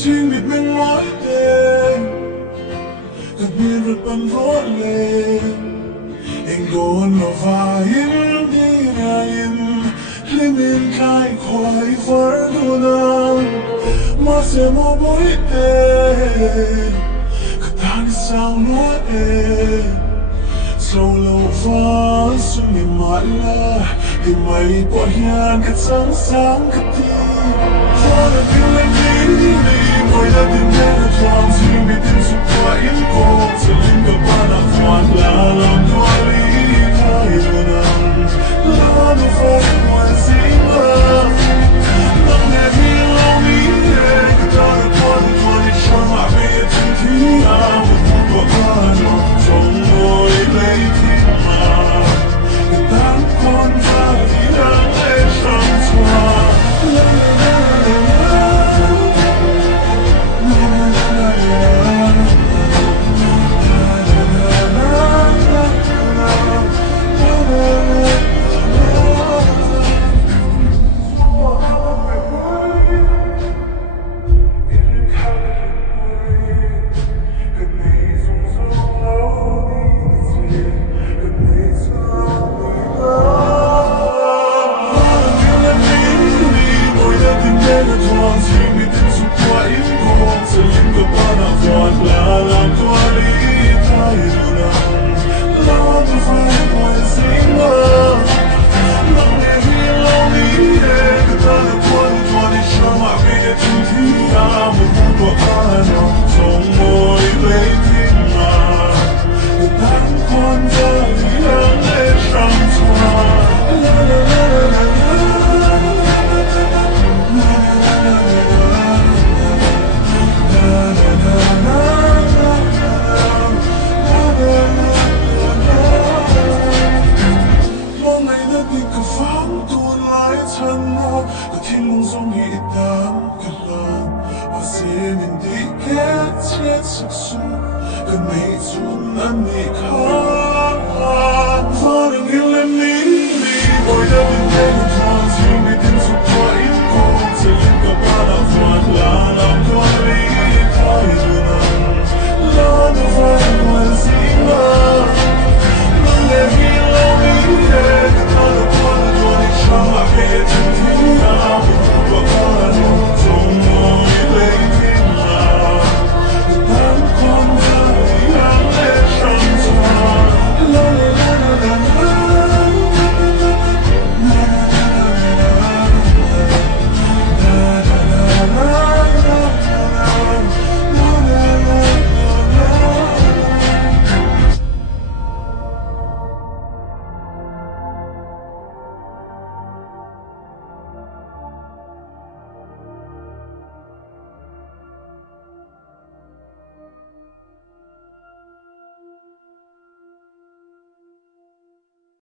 ชีวิตมันร้อยเต็มกับมีรถบรรทุกเล็กเองโดนเราฝ่ายินดีนายินและมีใครคอยฝันดูน้ำมาเสียมาบ่อยเต็มก็ทางสาวน้อยเองส่งเราฟ้าสุดยิ่งมาละที่ไม่ปล่อยงานกับสังกับทีเพราะเราเป็นเล็กดีVoy a tener a chance y me tienes un cuarto Se linda para Juan La dualita y una La no fue encima No me vi lo mire Que tal cual cual llama me tentía Muy bacano Son muy legítima Que tal cual vida le chantua La la la Voy a